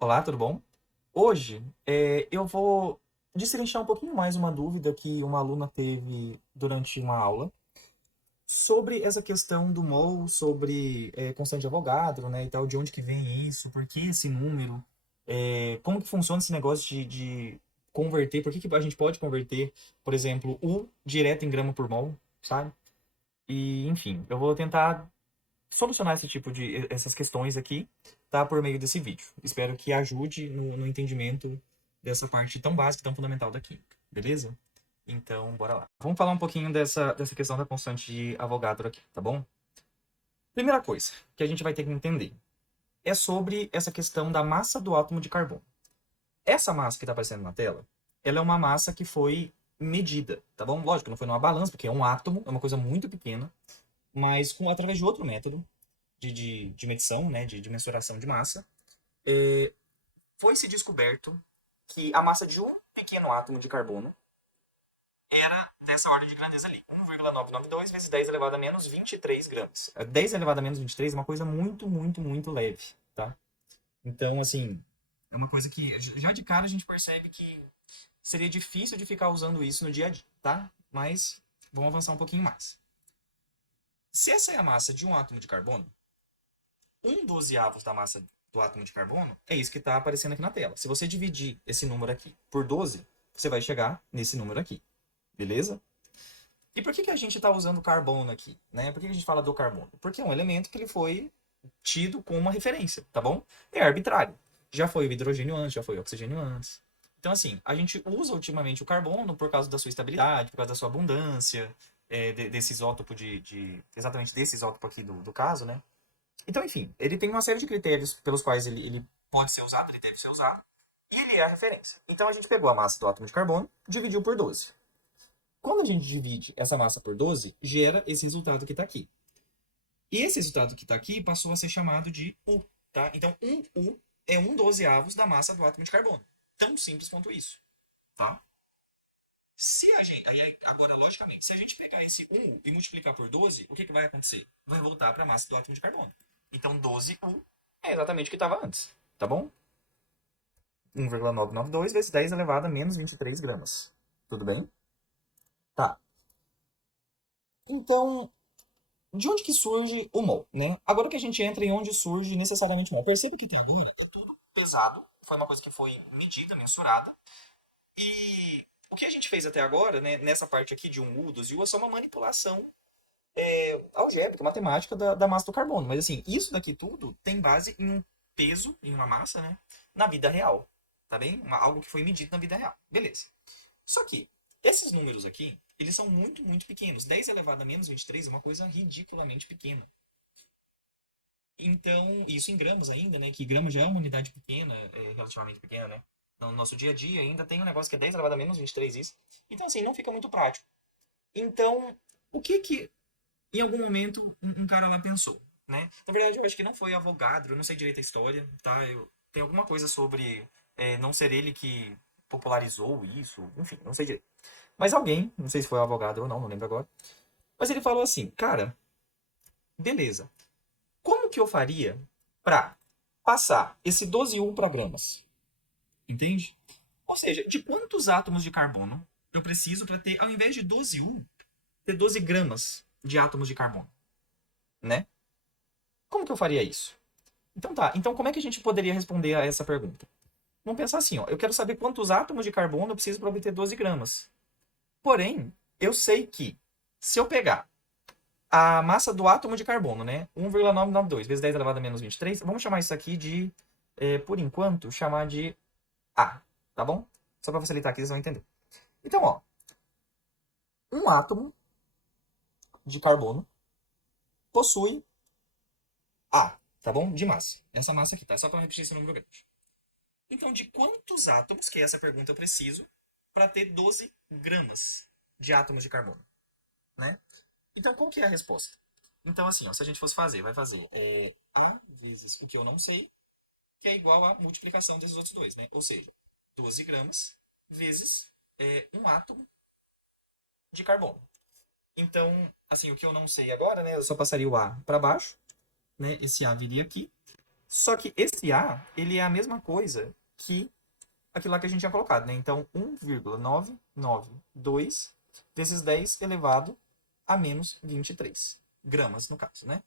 Olá, tudo bom? Hoje eu vou destrinchar um pouquinho mais uma dúvida que uma aluna teve durante uma aula sobre essa questão do mol, sobre constante de Avogadro, né, e tal, de onde que vem isso, por que esse número, como que funciona esse negócio de converter, por que que a gente pode converter, por exemplo, U direto em grama por mol, sabe? E, enfim, eu vou tentar solucionar esse tipo de essas questões aqui, tá? Por meio desse vídeo. Espero que ajude no entendimento dessa parte tão básica, tão fundamental da química, beleza? Então, bora lá. Vamos falar um pouquinho dessa questão da constante de Avogadro aqui, tá bom? Primeira coisa que a gente vai ter que entender é sobre essa questão da massa do átomo de carbono. Essa massa que está aparecendo na tela, ela é uma massa que foi medida, tá bom? Lógico, não foi numa balança, porque é um átomo, é uma coisa muito pequena, mas através de outro método, de medição, né, de mensuração de massa, foi se descoberto que a massa de um pequeno átomo de carbono era dessa ordem de grandeza ali, 1,992 vezes 10 elevado a menos 23 gramas. 10 elevado a menos 23 é uma coisa muito, muito, muito leve, tá? Então, assim, é uma coisa que já de cara a gente percebe que seria difícil de ficar usando isso no dia a dia, tá? Mas vamos avançar um pouquinho mais. Se essa é a massa de um átomo de carbono, um dozeavos da massa do átomo de carbono é isso que está aparecendo aqui na tela. Se você dividir esse número aqui por 12, você vai chegar nesse número aqui, beleza? E por que a gente está usando carbono aqui? Né? Por que a gente fala do carbono? Porque é um elemento que ele foi tido como uma referência, tá bom? É arbitrário. Já foi o hidrogênio antes, já foi o oxigênio antes. Então, assim, a gente usa ultimamente o carbono por causa da sua estabilidade, por causa da sua abundância, desse isótopo exatamente desse isótopo aqui do caso, né? Então, enfim, ele tem uma série de critérios pelos quais ele pode ser usado, ele deve ser usado, e ele é a referência. Então, a gente pegou a massa do átomo de carbono, dividiu por 12. Quando a gente divide essa massa por 12, gera esse resultado que está aqui. E esse resultado que está aqui passou a ser chamado de U. Tá? Então, um U é um dozeavos da massa do átomo de carbono. Tão simples quanto isso. Tá? Se a gente, agora, logicamente, se a gente pegar esse 1 e multiplicar por 12, o que vai acontecer? Vai voltar para a massa do átomo de carbono. Então, 12U é exatamente o que estava antes, tá bom? 1,992 vezes 10 elevado a menos 23 gramas. Tudo bem? Tá. Então, de onde que surge o mol, né? Agora que a gente entra em onde surge necessariamente o mol. Perceba que até agora é tudo pesado. Foi uma coisa que foi medida, mensurada. E o que a gente fez até agora, né, nessa parte aqui de um U, dos U, é só uma manipulação algébrica, matemática da massa do carbono. Mas assim, isso daqui tudo tem base em um peso, em uma massa, né? Na vida real. Tá bem? Algo que foi medido na vida real. Beleza. Só que esses números aqui, eles são muito, muito pequenos. 10 elevado a menos 23 é uma coisa ridiculamente pequena. Então, isso em gramas ainda, né? Que grama já é uma unidade pequena, relativamente pequena, né? No nosso dia a dia ainda tem um negócio que é 10 elevado a menos 23 isso. Então, assim, não fica muito prático. Então, o que que em algum momento um cara lá pensou, né? Na verdade, eu acho que não foi Avogadro, eu não sei direito a história, tá? Tem alguma coisa sobre não ser ele que popularizou isso, enfim, não sei direito. Mas alguém, não sei se foi o Avogadro ou não, não lembro agora, mas ele falou assim, cara, beleza, como que eu faria pra passar esse 12U para gramas? Entende? Ou seja, de quantos átomos de carbono eu preciso para ter, ao invés de 12U, ter 12 gramas de átomos de carbono, né? Como que eu faria isso? Então tá, então como é que a gente poderia responder a essa pergunta? Vamos pensar assim, ó, eu quero saber quantos átomos de carbono eu preciso para obter 12 gramas. Porém, eu sei que se eu pegar a massa do átomo de carbono, né, 1,992 vezes 10 elevado a menos 23, vamos chamar isso aqui de, por enquanto, chamar de A, tá bom? Só para facilitar aqui, vocês vão entender. Então, ó, um átomo de carbono possui A, tá bom? De massa. Essa massa aqui, tá? Só para repetir esse número grande. Então, de quantos átomos, que é essa pergunta, eu preciso para ter 12 gramas de átomos de carbono, né? Então, qual que é a resposta? Então, assim, ó, se a gente fosse fazer, vai fazer A vezes o que eu não sei, que é igual à multiplicação desses outros dois, né? Ou seja, 12 gramas vezes um átomo de carbono. Então, assim, o que eu não sei agora, né? Eu só passaria o A para baixo, né? Esse A viria aqui. Só que esse A, ele é a mesma coisa que aquilo lá que a gente tinha colocado, né? Então, 1,992 vezes 10 elevado a menos 23 gramas, no caso, né?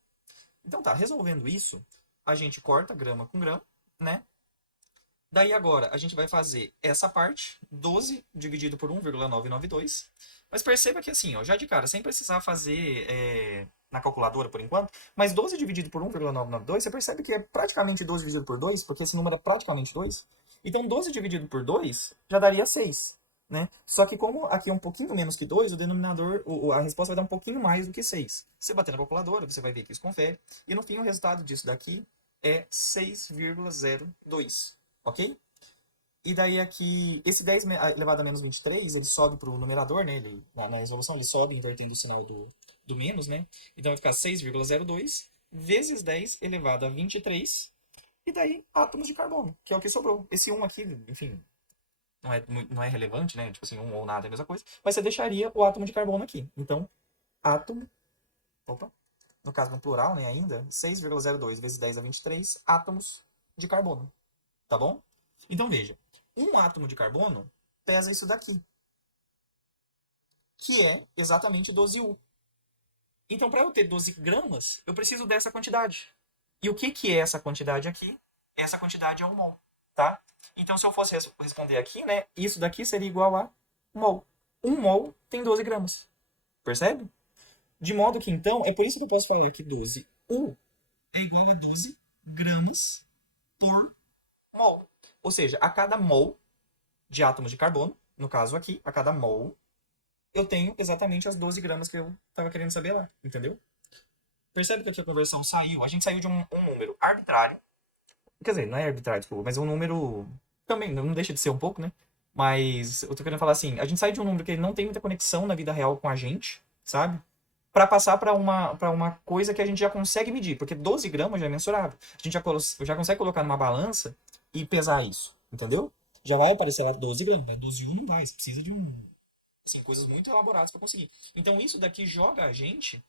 Então tá, resolvendo isso, a gente corta grama com grama, né? Daí agora a gente vai fazer essa parte, 12 dividido por 1,992. Mas perceba que assim, ó, já de cara, sem precisar fazer na calculadora por enquanto, mas 12 dividido por 1,992, você percebe que é praticamente 12 dividido por 2, porque esse número é praticamente 2. Então 12 dividido por 2 já daria 6, né? Só que como aqui é um pouquinho menos que 2, o denominador, a resposta vai dar um pouquinho mais do que 6. Você bater na calculadora, você vai ver que isso confere. E no fim o resultado disso daqui é 6,02. Ok? E daí aqui, esse 10 elevado a menos 23 ele sobe para o numerador, né? Ele, na resolução, ele sobe invertendo o sinal do menos, né? Então vai ficar 6,02 vezes 10 elevado a 23 e daí átomos de carbono, que é o que sobrou. Esse um aqui, enfim, não é relevante, né? Tipo assim, um ou nada é a mesma coisa. Mas você deixaria o átomo de carbono aqui. Então, átomo, opa, no caso no plural, né, ainda, 6,02 vezes 10 a 23 átomos de carbono. Tá bom? Então veja, um átomo de carbono pesa isso daqui, que é exatamente 12U. Então, para eu ter 12 gramas, eu preciso dessa quantidade. E o que, que é essa quantidade aqui? Essa quantidade é um mol, tá? Então, se eu fosse responder aqui, né, isso daqui seria igual a mol. Um mol tem 12 gramas, percebe? De modo que, então, é por isso que eu posso falar que 12U é igual a 12 gramas por mol. Ou seja, a cada mol de átomos de carbono, no caso aqui, a cada mol, eu tenho exatamente as 12 gramas que eu estava querendo saber lá, entendeu? Percebe que aqui a conversão saiu? A gente saiu de um número arbitrário, quer dizer, não é arbitrário, desculpa, mas é um número também, não deixa de ser um pouco, né? Mas eu tô querendo falar assim, a gente sai de um número que não tem muita conexão na vida real com a gente, sabe? Para passar para uma coisa que a gente já consegue medir, porque 12 gramas já é mensurável. A gente já consegue colocar numa balança e pesar isso, entendeu? Já vai aparecer lá 12 gramas, mas 12 não vai, você precisa de assim, coisas muito elaboradas para conseguir. Então isso daqui joga a gente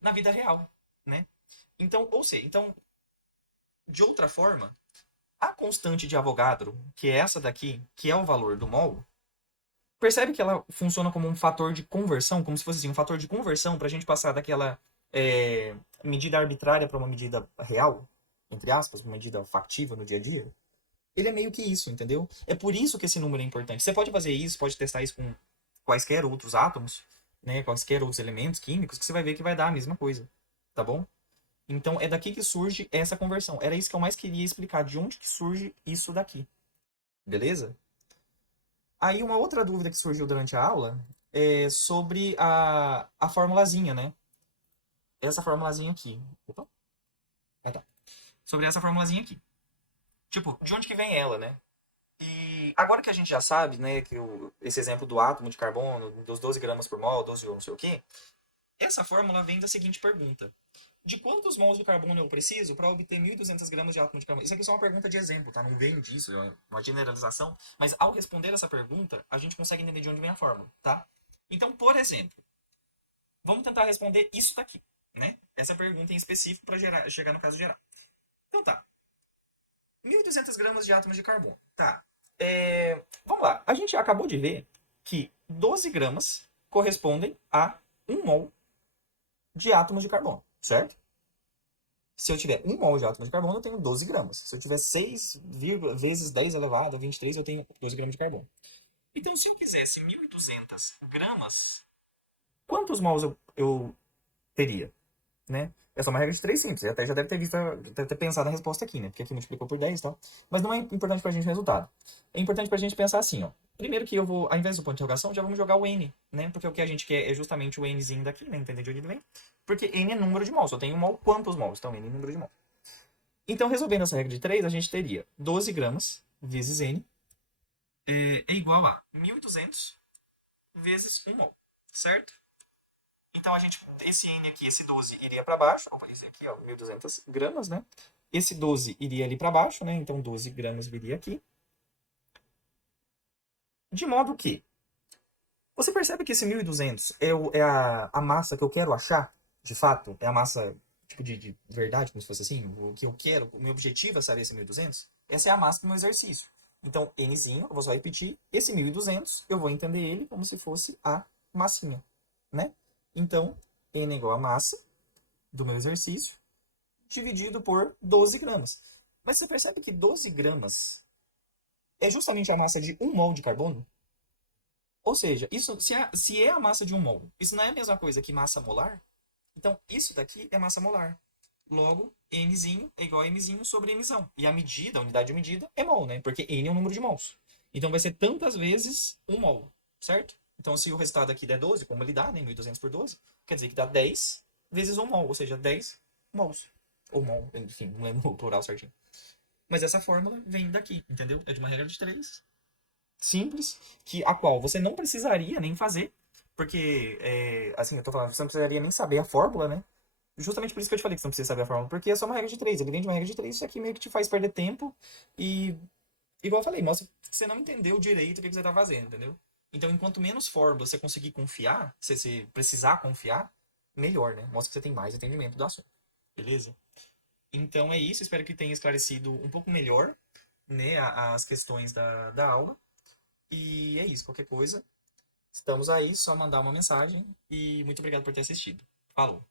na vida real, né? Então, ou seja, então, de outra forma, a constante de Avogadro, que é essa daqui, que é o valor do mol, percebe que ela funciona como um fator de conversão, como se fosse assim, um fator de conversão para a gente passar daquela medida arbitrária para uma medida real, entre aspas, uma medida factível no dia a dia. Ele é meio que isso, entendeu? É por isso que esse número é importante. Você pode fazer isso, pode testar isso com quaisquer outros átomos, né, quaisquer outros elementos químicos, que você vai ver que vai dar a mesma coisa, tá bom? Então é daqui que surge essa conversão. Era isso que eu mais queria explicar, de onde que surge isso daqui, beleza? Aí uma outra dúvida que surgiu durante a aula é sobre a formulazinha, né? Essa formulazinha aqui. Opa, tá. Sobre essa formulazinha aqui. Tipo, de onde que vem ela, né? E agora que a gente já sabe, né, que esse exemplo do átomo de carbono, dos 12 gramas por mol, 12 ou não sei o quê, essa fórmula vem da seguinte pergunta. De quantos mols de carbono eu preciso para obter 1.200 gramas de átomo de carbono? Isso aqui é só uma pergunta de exemplo, tá? Não vem disso, é uma generalização. Mas ao responder essa pergunta, a gente consegue entender de onde vem a fórmula, tá? Então, por exemplo, vamos tentar responder isso daqui, né? Essa pergunta em específico para chegar no caso geral. Então tá. 1.200 gramas de átomos de carbono. Tá. Vamos lá. A gente acabou de ver que 12 gramas correspondem a 1 mol de átomos de carbono, certo? Se eu tiver 1 mol de átomo de carbono, eu tenho 12 gramas. Se eu tiver 6 vezes 10 elevado a 23, eu tenho 12 gramas de carbono. Então, se eu quisesse 1.200 gramas, quantos mols eu teria? Né? Essa é uma regra de 3 simples. Você até já deve ter visto, deve ter pensado na resposta aqui, né? Porque aqui multiplicou por 10 e tal. Mas não é importante pra gente o resultado. É importante pra gente pensar assim, ó. Primeiro que eu vou, ao invés do ponto de interrogação, já vamos jogar o N, né? Porque o que a gente quer é justamente o Nzinho daqui, né? Entender de onde ele vem? Porque N é número de mols. Eu tenho um mol, quantos mols? Então, N é número de mols. Então, resolvendo essa regra de 3, a gente teria 12 gramas vezes N é igual a 1.200 vezes 1 mol, certo? Então, esse N aqui, esse 12 iria para baixo. Opa, esse aqui, ó, 1.200 gramas, né? Esse 12 iria ali para baixo, né? Então, 12 gramas viria aqui. De modo que, você percebe que esse 1.200 é a massa que eu quero achar, de fato? É a massa tipo de verdade, como se fosse assim, o que eu quero, o meu objetivo é saber esse 1.200, essa é a massa do meu exercício. Então, Nzinho, eu vou só repetir, esse 1.200 eu vou entender ele como se fosse a massinha, né? Então, N é igual a massa do meu exercício, dividido por 12 gramas. Mas você percebe que 12 gramas é justamente a massa de um mol de carbono? Ou seja, isso, se é a massa de um mol, isso não é a mesma coisa que massa molar? Então, isso daqui é massa molar. Logo, Nzinho é igual a Mzinho sobre Mzão. E a medida, a unidade de medida, é mol, né? Porque N é o número de mols. Então, vai ser tantas vezes um mol, certo? Então, se o resultado aqui der 12, como ele dá, né? 1.200 por 12, quer dizer que dá 10 vezes um mol, ou seja, 10 mols. Ou mol, enfim, não lembro o plural certinho. Mas essa fórmula vem daqui, entendeu? É de uma regra de 3 simples, que a qual você não precisaria nem fazer, porque, assim, eu tô falando, você não precisaria nem saber a fórmula, né? Justamente por isso que eu te falei que você não precisa saber a fórmula, porque é só uma regra de 3. Ele vem de uma regra de 3, isso aqui meio que te faz perder tempo e, igual eu falei, mostra que você não entendeu direito o que você tá fazendo, entendeu? Então, enquanto menos fórmula você conseguir confiar, se você precisar confiar, melhor, né? Mostra que você tem mais entendimento do assunto. Beleza? Então é isso, espero que tenha esclarecido um pouco melhor, né, as questões da aula. E é isso, qualquer coisa, estamos aí, só mandar uma mensagem e muito obrigado por ter assistido. Falou!